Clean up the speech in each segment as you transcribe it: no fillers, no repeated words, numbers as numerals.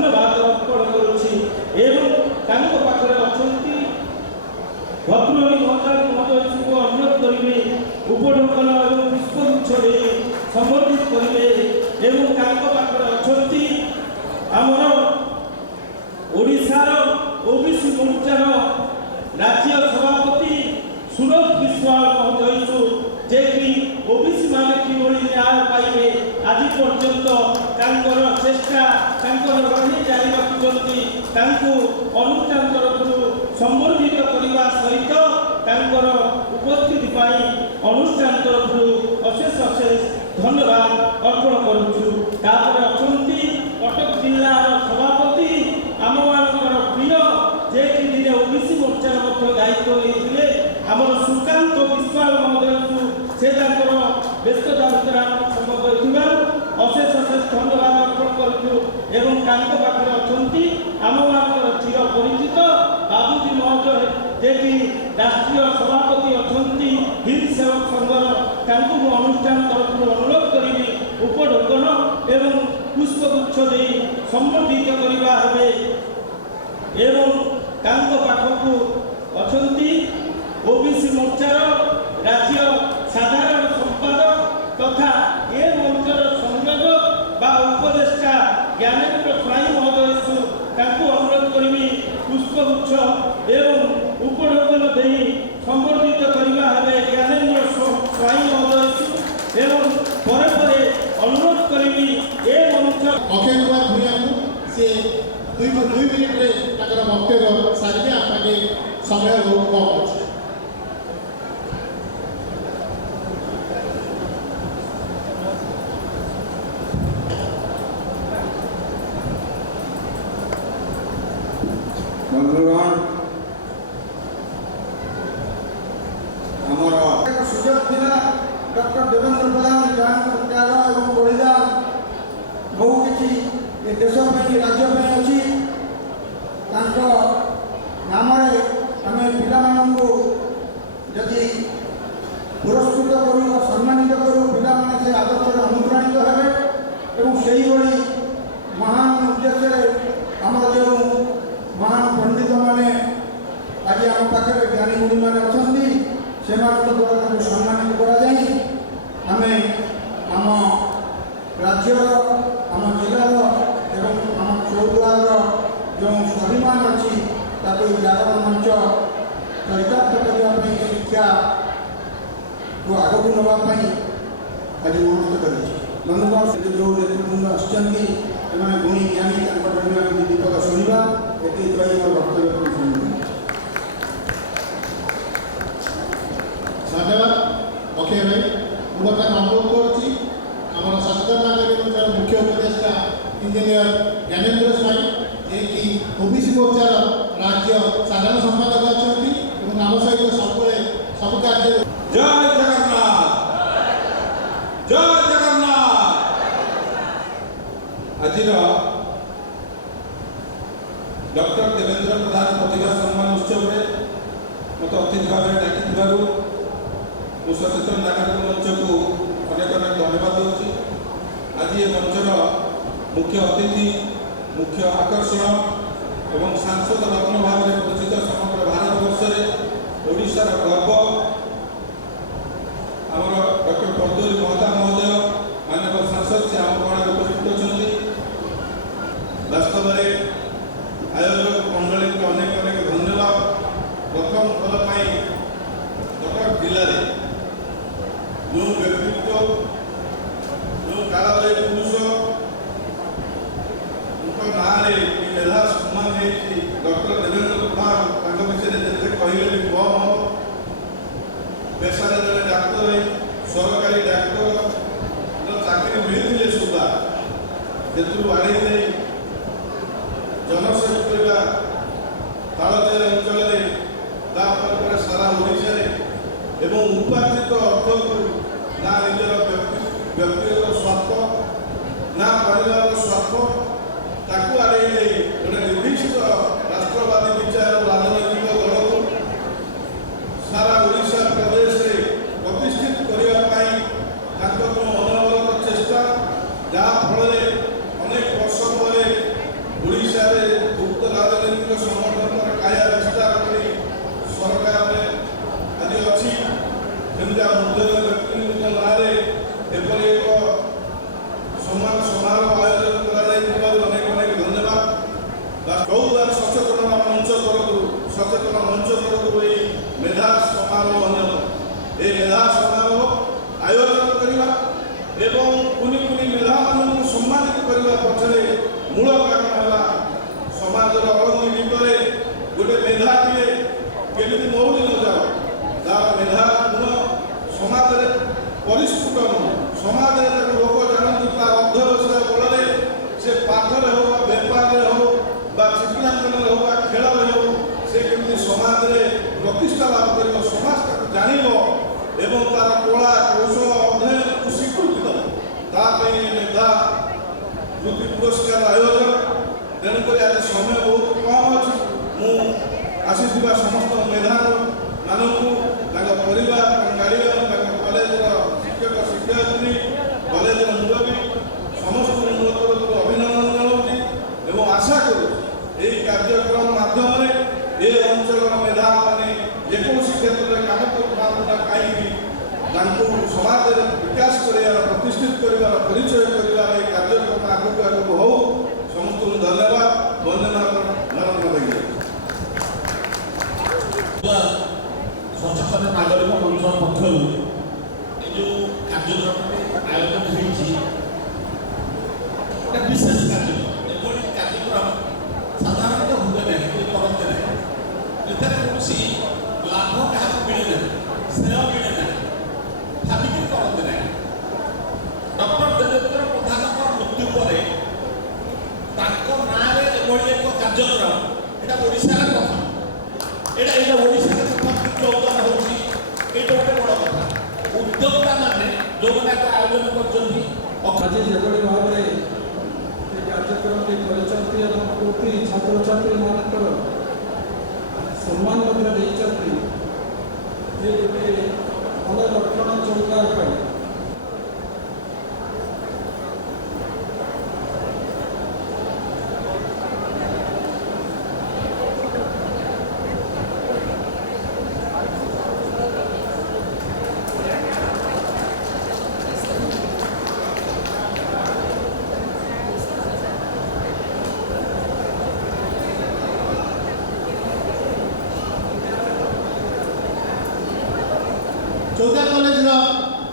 धन्यवाद अर्पण करुछि एवं तांको पाखरे अछंती भद्रनी महोदय को अनुरोध करिवे उपढौकन एवं पुष्पगुच्छरे संबर्धित करिवे एवं तांको पाखरे अछंती आमर ओडिशार ओबीसी मोर्चार राज्य सभापति सुरज विश्वाल महोदय जे कि ओबीसी माने किभଳି न्याय पाइबे आज पर्यंत तांकर चेष्टा तांकर रही जारी रखुଛନ୍ତି तांको अनुष्ठान तरफରୁ संबर्धित करने सहित तांकर उपस्थिति पाई अनुष्ठान तरफରୁ अशेष अशेष धन्यवाद अर्पण करुछु। तापर अछंती कटक जिल्लार सभापति आमମାନଙ୍କର प्रिय जे कि दिने ओबीसी मोर्चार मध्य दायित्व लेथिले आमर सुकांत विश्वाल महोदय से तांकर व्यस्तता भितर संभव होइथिबार अशेष अशेष धन्यवाद अर्पण करुछु एवं तांको पाखरे अछंती आमମାନଙ୍କର चिर परिचित बाबूजी महोदय जे कि राष्ट्रीय सभापति अछंती हिंद सेवक संघर तांको अनुष्ठान तरफରୁ अनुरोध करिबी उपढौकन एवं पुष्पगुच्छ दे संबर्धित करिबा हेबे एवं तांको पाखकु अछंती ओबीसी मोर्चार राज्य साधारण संपादक तथा ए मंचर संयोजक बा उपदेष्टा ज्ञानेन्द्र स्वाई महोदय तांको अनुरोध करिबी पुष्पगुच्छ एवं उपढौकन दे संबर्धित करिबा हेबे ज्ञानेन्द्र स्वाई महोदय एवं परे परे अनुरोध करिबी ए मंच अक्षय कुमार भूरिया से 2 मिनिट रे ताकर वक्तव्य सारिके आपके समय बहुत कम अछि। बंधुगण आमर सुजोग थिला डॉक्टर देवेंद्र प्रधान ज्ञान विज्ञान एवं बलिदान बहु किछि ए देश में राज्य में अच्छी नाम आम पिलाମାନଙ୍କୁ जदि पुरस्कृत करूँ सम्मानित करूँ पिला से आदर्श अनुप्राणित हेबे और से महान उद्देश्य आमर जो महान पंडित मैंने आज आम पाखे ज्ञानी गुणी मैंने अच्छा से द्वारा सम्मानित कराई आम आम राज्यर आम जिलार एवं आम चौद्वार जो स्वाभिमान अच्छी जागरण मंच चरितार्थ करने शिक्षा को आगक नापी आज अनुरोध कर बंधुगण जो नेतृवृंद आसुँच गुणी ज्ञानी दीपक शुणा ये मोर वक्तव्य धन्यवाद अक्षय भाई मुझे अनुरोध करुच्ची आम सचेतन नागरिक मुख्य उपदेष्टा इंजीनियर ज्ञानेन्द्र स्वाई जे कि ओबीसी मोर्चार राज्य साधारण संपादक अच्छा आम सहित सब कार्य जय जगन्नाथ जय जगन्नाथ। आज डॉक्टर देवेंद्र प्रधान प्रतिभा सम्मान उत्सव में मत अतिथि भाव डाकी सचेतन नागरिक मंच को अनेक अनेक धन्यवाद दूसरी। आज ये मंचर मुख्य अतिथि मुख्य आकर्षण एवं सांसद रत्न भाव में परिचित समग्र भारत वर्ष में ओडिशार गर्व आमर डॉक्टर परदुरी महता महोदय माननीय सांसद से आम गण उपस्थित अच्छा। वास्तव में आयोजक मंडली को अनेक अनेक धन्यवाद। प्रथम थर पर कटक जिले में जो व्यक्तित्व जो कालदायी पुरुष ना मेधा सम्मान डॉक्टर देवेंद्र प्रधान विषय जिते कहले भी कम हम पेशा जड़े डाक्तर सरकारी डाक्तर चाकरी मिलते सुधा से आड़े जनसेवा करवा तालचेर अंचल सारा ओडिशा एवं उपार्जित अर्थ को ना निजर व्यक्तिगत स्वार्थ ना परिवार स्वार्थ ताकू आड़े गोटे निर्दिष्ट राष्ट्रवादी विचार राजनैतिक दल को सारा ओडिशा प्रदेश में प्रतिष्ठित करने अनवरत चेष्टा जहाँफल अनेक वर्ष पर ଏମିତିଆ ମୂଲ୍ୟବାନ ବ୍ୟକ୍ତିଙ୍କ ନାଁରେ ଏପରି ଏକ ସମ୍ମାନ ସମାରୋହ ଆୟୋଜନ କରାଯାଇଥିବାରୁ ଅନେକ ଅନେକ ଧନ୍ୟବାଦ। ଚୌଦ୍ୱାର ସଚେତନ ମଞ୍ଚ ତରଫରୁ ଏହି ମେଧା ସମାରୋହ ଅନ୍ୟତମ। ଏହି ମେଧା ସମାରୋହ ଆୟୋଜନ କରିବା ଏବଂ କୁନି କୁନି ମେଧାମାନଙ୍କୁ ସମ୍ମାନିତ କରିବା ପଛରେ ମୂଳ କାରଣ ହେଲା ସମାଜର ଅଳଙ୍ଗୀ ଭିତରେ ଗୋଟେ ମେଧାଟିଏ କେମିତି ମଉଳି ନ ଯାଉ, ତାର ମେଧା ଗୁଣ ସମାଜରେ ପରିସ୍ଫୁଟ ନୁହେଁ, ସମାଜରେ ତାକୁ ଲୋକ ଜାଣନ୍ତି ତା ଅଧ୍ୟବସାୟ ବଳରେ ସେ ପାଠରେ ହେଉ ବା ବେପାରରେ ହେଉ ବା ଚିତ୍ରାଙ୍କନରେ ହେଉ ବା ଖେଳରେ ହେଉ ସେ କେମିତି ସମାଜରେ ପ୍ରତିଷ୍ଠା ଲାଭ କରିବ, ସମାଜ ତାକୁ ଜାଣିବ ଏବଂ ତାର କଳା କୌଶଳ ଅଧ୍ୟୟନକୁ ସ୍ୱୀକୃତି ଦେବ। ତା ପାଇଁ ମେଧା ବୃତ୍ତି ପୁରସ୍କାର ଆୟୋଜନ। ତେଣୁକରି ଆଜି ସମୟ ବହୁତ କମ୍ ଅଛି। ମୁଁ ଆସିଥିବା ସମସ୍ତ ମେଧାମାନଙ୍କୁ ତାଙ୍କ ପରିବାର, ତାଙ୍କ ଗାର୍ଡିଆନ, ତାଙ୍କ କଲେଜର ଶିକ୍ଷକ ଶିକ୍ଷୟିତ୍ରୀ, କଲେଜର ମୁରବୀ ସମସ୍ତଙ୍କୁ ମୋ ତରଫରୁ ଅଭିନନ୍ଦନ ଜଣାଉଛି ଏବଂ ଆଶା କରୁଛି ଏହି କାର୍ଯ୍ୟକ୍ରମ ମାଧ୍ୟମରେ ଏ ଅଞ୍ଚଳର ମେଧାମାନେ ଯେକୌଣସି କ୍ଷେତ୍ରରେ କାମ କରୁଥାନ୍ତୁ ନା କାହିଁକି ତାଙ୍କୁ ସମାଜରେ ବିକାଶ କରିବାର, ପ୍ରତିଷ୍ଠିତ କରିବାର, ପରିଚୟ କରିବାର ଏହି କାର୍ଯ୍ୟକ୍ରମ ଆଗକୁ ଆଗକୁ ହଉ। ସମସ୍ତଙ୍କୁ ଧନ୍ୟବାଦ। ବନ୍ଦେ ମାତରମ୍। ସଚେତନ ନାଗରିକ ମଞ୍ଚ ପକ୍ଷରୁ ଏ ଯେଉଁ କାର୍ଯ୍ୟକ୍ରମଟି ଆୟୋଜନ ହୋଇଛି ଗୋଟେ ବିଶେଷ କାର୍ଯ୍ୟକ୍ରମ। ଏଭଳି କାର୍ଯ୍ୟକ୍ରମ ସାଧାରଣତଃ ହୁଏ ନାହିଁ, କେହି କରନ୍ତି ନାହିଁ। ଏଥିରେ କୌଣସି ଲାଭ କାହାକୁ ମିଳେ ନାହିଁ, ଶ୍ରେୟ ମିଳେ ନାହିଁ, ଭାବିକି କରନ୍ତି ନାହିଁ। ଡକ୍ଟର ଦେବେନ୍ଦ୍ର ପ୍ରଧାନଙ୍କ ମୃତ୍ୟୁ ପରେ ତାଙ୍କ ନାଁରେ ଏଭଳି ଏକ କାର୍ଯ୍ୟକ୍ରମ, ଏଇଟା ଓଡ଼ିଶାର କଥା, ଏଇଟା ଓଡ଼ିଶାର ଚୌଦ୍ୱାର ହେଉଛି, ଏଇଟା ଗୋଟେ ବଡ଼ କଥା। ଉଦ୍ୟୋକ୍ତା ମାନେ ଯେଉଁମାନେ ଆୟୋଜନ କରିଛନ୍ତି ଆଜି ଯେଭଳି ଭାବରେ ଏ କାର୍ଯ୍ୟକ୍ରମଟି କରିଛନ୍ତି ଏବଂ କୋଟି ଛାତ୍ରଛାତ୍ରୀମାନଙ୍କର ସମ୍ମାନ ମଧ୍ୟ ଦେଇଛନ୍ତି, ଯେ ଗୋଟେ ଭଲ ଲକ୍ଷଣ ଚୌଦ୍ୱାର ପାଇଁ। ଚୌଦ୍ୱାର କଲେଜର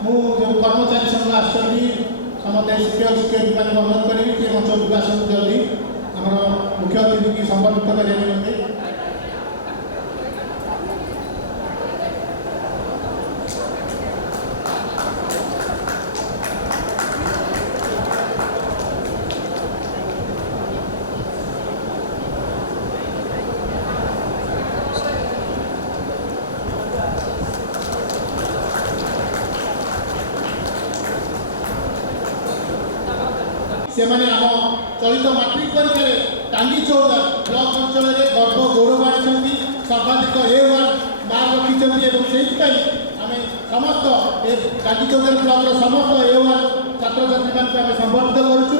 ମୁଁ ଯେଉଁ କର୍ମଚାରୀ ସଂଘ ଆସିଛନ୍ତି ସମସ୍ତେ ଶିକ୍ଷକ ଶିକ୍ଷୟିତ୍ରୀମାନଙ୍କୁ ଅନୁରୋଧ କରିବି କି ମଞ୍ଚକୁ ଆସନ୍ତୁ ଜଲ୍ଦି ଆମର ମୁଖ୍ୟ ଅତିଥିକି ସମ୍ବର୍ଦ୍ଧିତ କରିବା ନିମନ୍ତେ। ସେମାନେ ଆମ ଚଳିତ ମାଟ୍ରିକ ପରୀକ୍ଷାରେ ଟାଙ୍ଗୀ ଚୌଦ୍ୱାର ବ୍ଲକ ଅଞ୍ଚଳରେ ଗର୍ବ ଗୌରବ ଆଣିଛନ୍ତି, ସର୍ବାଧିକ A1 ମାର୍କ ରଖିଛନ୍ତି ଏବଂ ସେଇଥିପାଇଁ ଆମେ ସମସ୍ତ ଏ ଟାଙ୍ଗୀ ଚୌଦ୍ୱାର ବ୍ଲକର ସମସ୍ତ A1 ଛାତ୍ରଛାତ୍ରୀମାନଙ୍କୁ ଆମେ ସମ୍ବର୍ଦ୍ଧିତ କରୁଛୁ।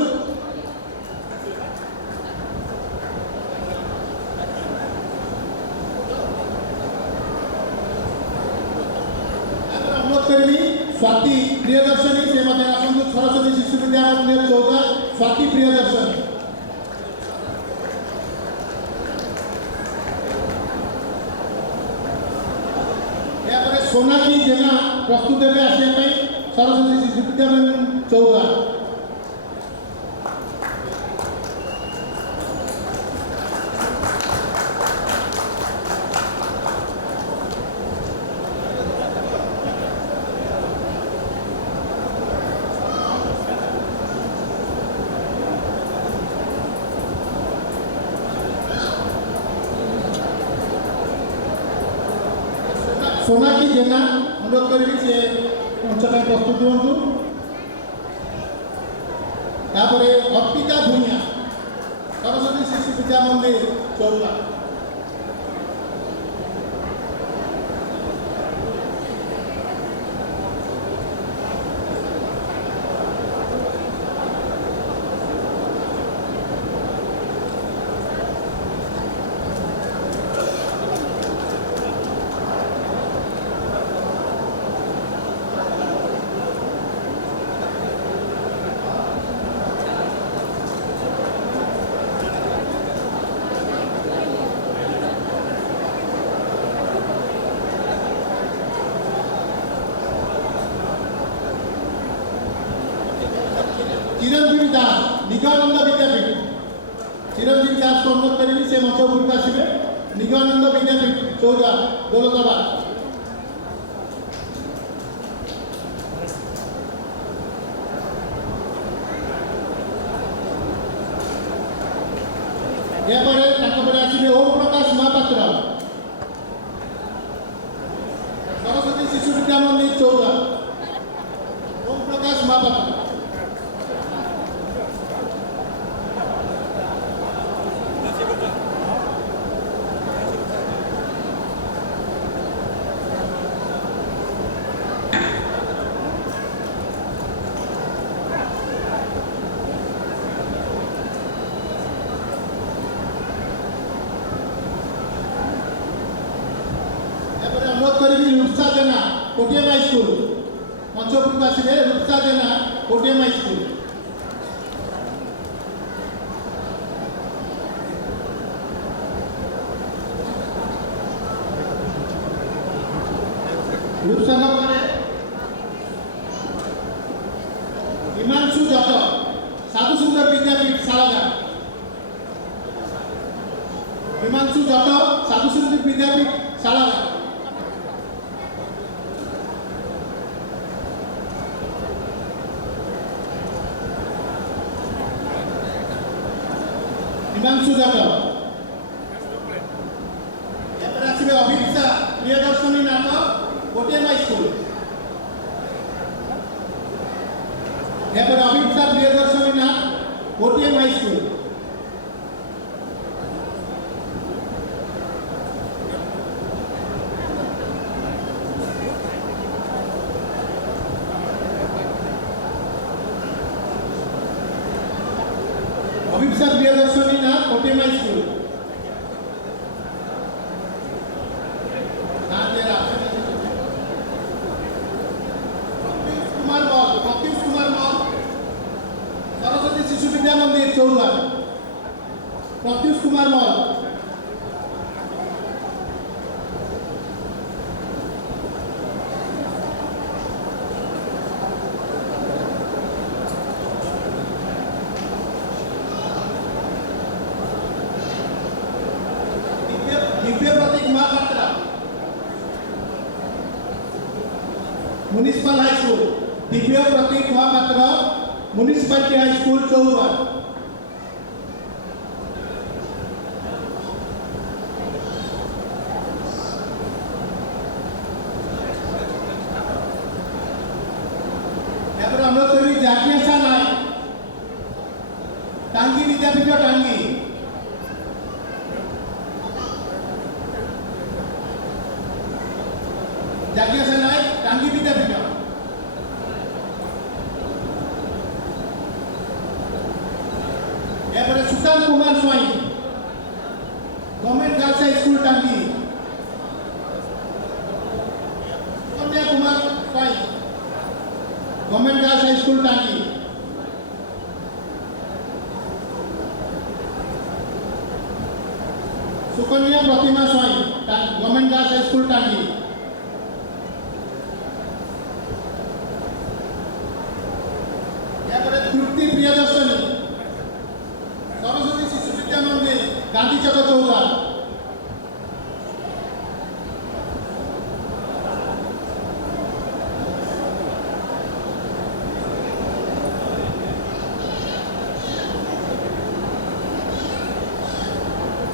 ଅନୁରୋଧ କରିବି ସ୍ୱାତି ପ୍ରିୟଦର୍ଶିନୀ, ସେ ମଧ୍ୟ ଆସନ୍ତୁ। ସରସ୍ୱତୀ ଶିଶୁ ବିଦ୍ୟା ମନ୍ଦିର ଚୌଦ୍ୱାର, ସ୍ୱାତି ପ୍ରିୟଦର୍ଶିନୀ। ଏହାପରେ ସୋନାକ୍ଷୀ ଜେନା ପ୍ରସ୍ତୁତ ହେବେ ଆସିବା ପାଇଁ, ସରସ୍ୱତୀ ଶିଶୁ ବିଦ୍ୟା ମନ୍ଦିର ଚୌଦ୍ୱାର। सोनाक्षी जेना अनुरोध करी से मंच में प्रस्तुत हूँ। तापर अर्पिता भूया सरस्वती शिशु विद्या मंदिर चौद्वार। चिरंजीवी दास निगमानंद विद्यापीठ चिरंजीवी दास को अनुरोध करी से मंच उपरକୁ ଆସିବେ निगमानंद विद्यापीठ चौदा दौलताबाद यापर आसवे ओम प्रकाश महापात्र सरस्वती शिशु विद्या मंदिर चौदा ओम प्रकाश महापात्र अनुरोध करी रूपसा जेना कोटियम हाई स्कूल मंचपुर आसवे रूपसा जेना कोटियम हाई स्कूल रूपसा हिमांशु जट साधु सुंदर विद्यापीठ सालागा हिमांशु जट साधु सुंदर विद्यापीठ सालागा हिमांशु जाटव आसवे अभिक्षा प्रियदर्शनी नाटक कोटियम हाई स्कूल अभिक्षा प्रियदर्शनी नाटक कोटियम हाई स्कूल अभिक्षा प्रियदर्शनी नाथ कोटियम हाई स्कूल प्रत्युष कुमार मल सरस्वती शिशु विद्या मंदिर Chaura Pratyush Kumar Mal Divya Pratik Mahapatra municipal high school Divya Pratik Mahapatra municipality high school चौरा अनुरोध करी जाकिया नायक टांगी विद्यापीठ टांगी Jakia Nayak Tangi Vidyapeeth Sushant Kumar Swain government girls high school Tangi Kanya Kumar Swain government girls high school Tangi Sukanya Pratima Swain government girls high school Tangi Tripti Priyadarshini Saraswati Shishu Vidya मंदिर गांधी चौक चौरा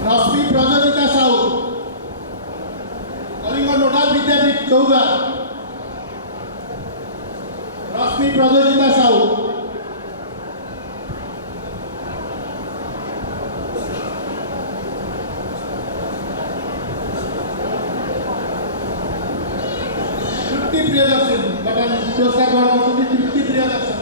रश्मि प्रजोदिता साहू कलिंग नोडाल विद्यापीठ चौरा रश्मि प्रजोदिता साहू प्रियदर्शन पुरस्कार ग्रहण करते तृप्ति प्रियदर्शन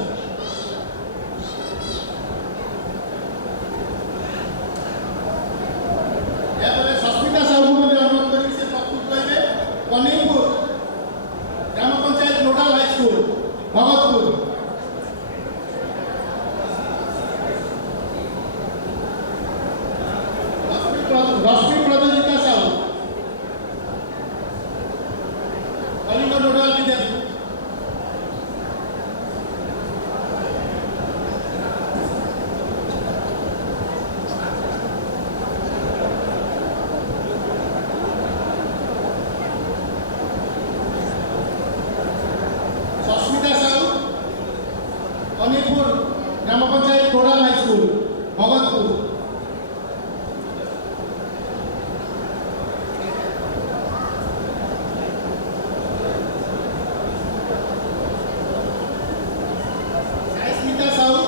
सस्मिता साहू को अनुरोध करी से प्रस्तुत करेंगे कन्हैपुर ग्राम panchayat nodal high school Bhagatpur Rashmi Prajodita Sahu Kalinga nodal Vidyapeeth Anekpur ग्राम panchayat nodal high school Bhagatpur. Sai Sahu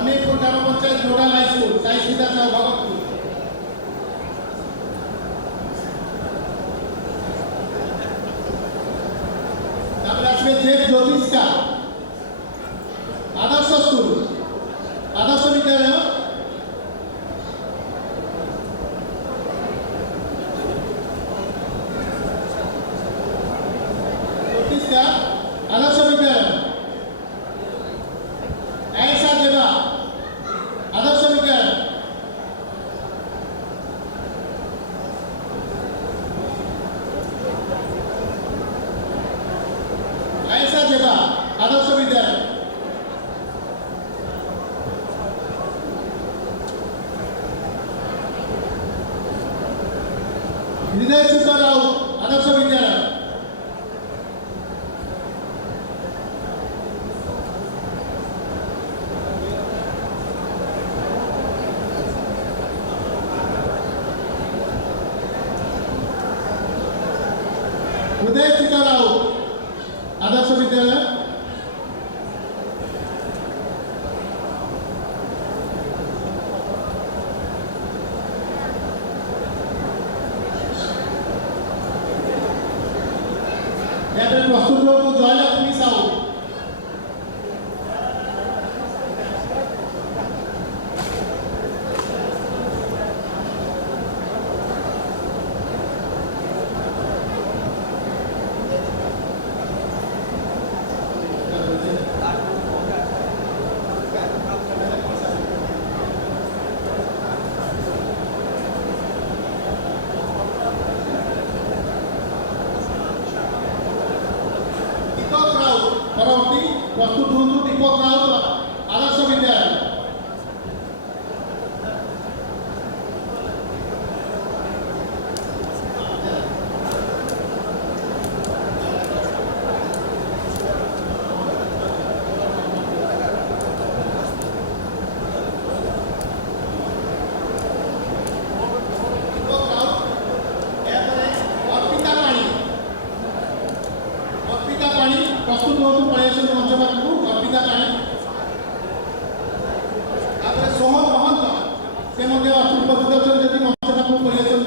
Anekpur ग्राम panchayat nodal high school Sai Sahu Bhagatpur. जेफ ज्योतिष का आदर्श स्कूल आदर्श विद्यालय ज्योतिष का आदर्श विद्यालय। ऐसा देवा आदर्श विद्यालय। ऐसा जगह आदर्श विद्यालय। हृदय सुंदर राउत आदर्श विद्यालय। हृदय सुंदर राउत आदर्श विद्यालय। प्रस्तुत लोग जयलक्ष्मी साहू परवर्ती प्रस्तुत हुनु दीपक राउत आदर्श विद्यालय। प्रस्तुत होतु पळेसन मंच पाखु अर्पिता पाणी। तापर सोहम महंत से मध्ये उपस्थित अछन जति मंच पाखु पळेसन।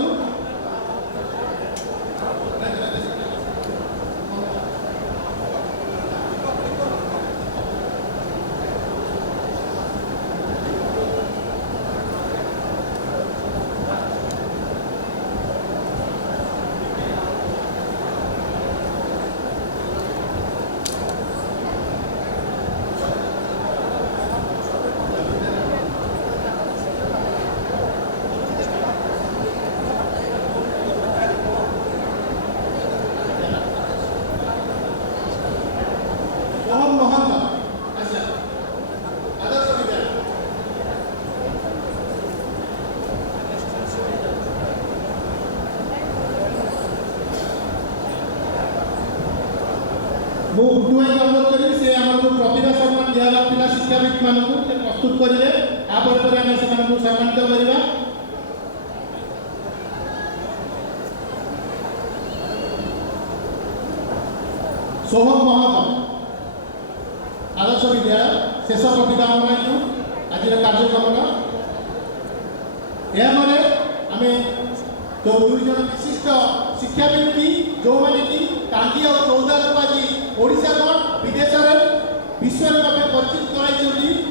मु उडुआई अनुरोध करी से हमर जो प्रतिभा सम्मान दिया जातिला शिक्षाविद मानकु से प्रस्तुत करिले आ पर हम से मानकु सम्मानित करिबा। सोहम महत आदर्श विद्यालय शेष प्रतिभा मानकु आज कार्यक्रम यह माने आमे तो दुई जन विशिष्ट शिक्षाविद की जो माने की कांदी और चौदह आज ओडिशा कौन विदेश विश्व में परिचित कराई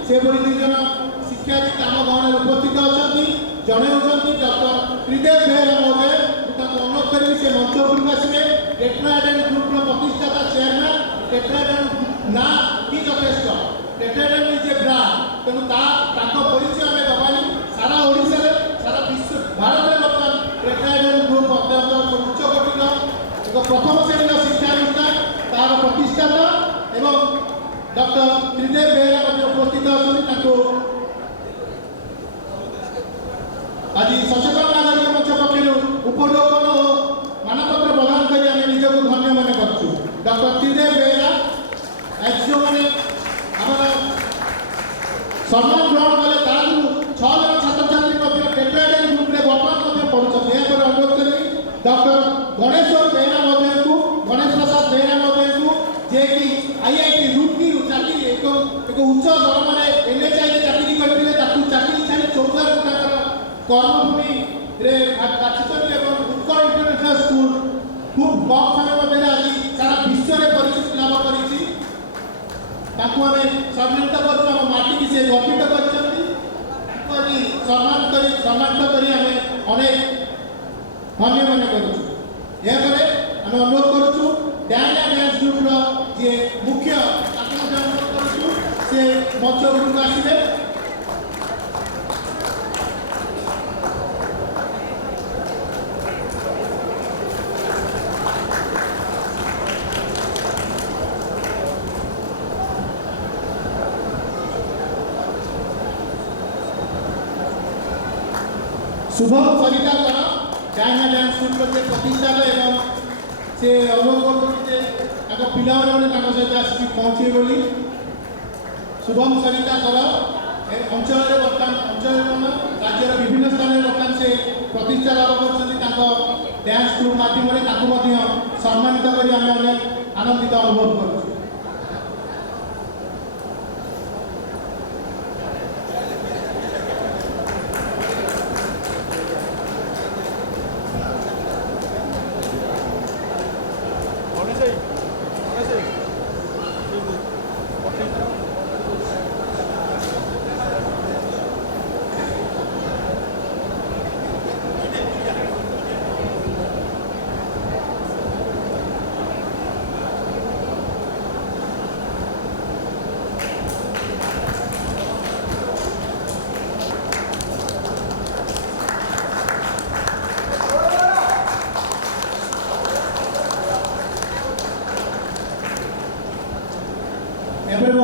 से बड़ी दुई जन शिक्षाविद आम गहन उपस्थित अच्छा जड़े होती डॉक्टर त्रिदेव बेहरा महोदय अनुरोध करी से मंच उपरक आसवे। टेट्राहेड्रन ग्रुप प्रतिष्ठाता चेयरमैन टेट्राहेड्रन ना कि यथेष्ट टेट्राहेड्रन इज ए ब्रांड तेणु परिचय आम दबानी सारा ओडिशा सारा विश्व भारत बर्तमान टेट्राहेड्रन ग्रुप अत्यंत उच्च कोटिर एक प्रथम श्रेणी शिक्षानुष्ठान तार प्रतिष्ठाता एवं डॉक्टर त्रिदेव बेहरा उपस्थित अच्छा आज सचेतन नागरिक मंच पक्ष उपलोकन और मानपत्र प्रदान कर निजक धन्य मन कर डॉक्टर त्रिदेव बेहरा आज जो मैंने गणेश्वर बेहरा महोदय को गणेश प्रसाद बेहरा महोदय को जे कि आईआईटी रुड़की चाकरी एक उच्च दरमारे एनएचआई चाकरी करथिले ताकू चाकरी छाड़ी चौद्वार कर्मभूमि रे बाछिचंदी एवं उत्कल इंटरनेशनल स्कूल खूब कम समय मध्य आज सारा विश्व में परिचित लाभ करिछि ताकू आमे सम्मानित करछु हम माटी की से गर्वित करछंती ताकू सम्मानित करी आमे अनेक धन्य मन करुछु एपरे आमे अनुरोध करुछु डायना डांस ग्रुप रो जे मुख्य ताकू अनुरोध करुछु से मंच उपरକୁ आसीबे शुभम सरिता द्वारा डायना डांस ग्रुप के प्रतिष्ठाता एवं से अनुरोध करते पिला सहित आसिक पहुँचे बोली शुभम सरिता द्वारा अंचल बर्तमान राज्यर विभिन्न स्थान में बर्तमान से प्रतिष्ठा लाभ कर डांस ग्रुप माध्यम सम्मानित कर आनंदित अनुभव कर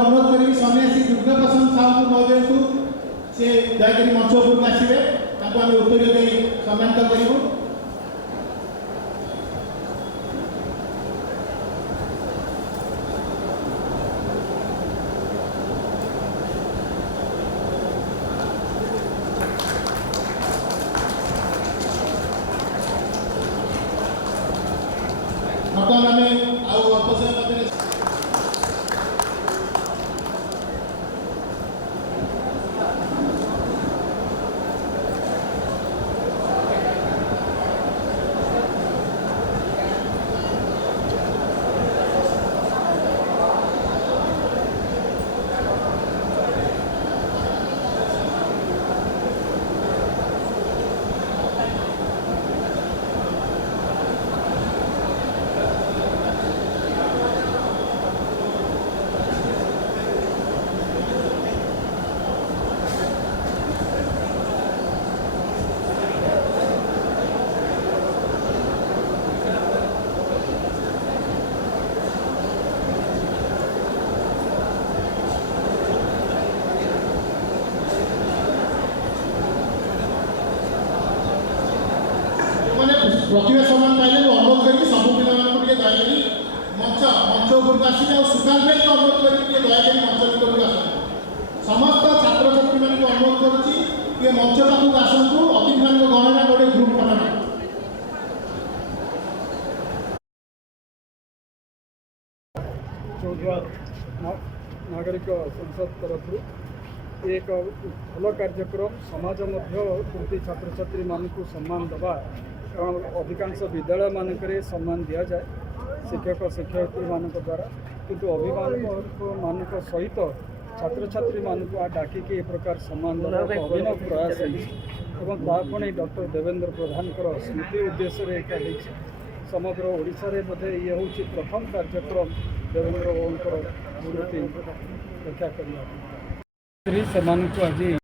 अनुरोध करी सन्यासी दुर्गा प्रसाद साहू महोदय को से दयाकोरी मंच उपरକୁ आसिबे ताको आमे उत्तर दे सम्मानित करिवु बर्तमान आमे आउ अल्प समय मध्य प्रतिभा सम्मान पाइले अनुरोध करी सब पिला दयाकोरी मंच उपरକୁ आसिबे और सुकाल भाई अनुरोध करी दयाकोरी मंच उपरକୁ आसतु समस्त छात्र छात्री मान अनुरोध करुच्ची ये मंच पाखक आसतु अतिथि मान गणना गोटे ग्रुप पठाना चौद्वार नागरिक संसद तरफ एक भल कार्यक्रम समाज मध्य कृति छात्र छात्री मानक सम्मान देवा कारण अधिकांश विद्यालय मानक सम्मान दि जाए शिक्षक शिक्षयित्री मान द्वारा किंतु अभिभावक मान सहित छात्र छात्री मानक डाकिकी ए प्रकार सम्मान देवार अभिनव प्रयास है डॉक्टर देवेंद्र प्रधान स्मृति उद्देश्य यहाँ समग्र ओडिशा रे बोधे ये हूँ प्रथम कार्यक्रम देवेंद्र बाबूर मूर्ति रक्षा करने आज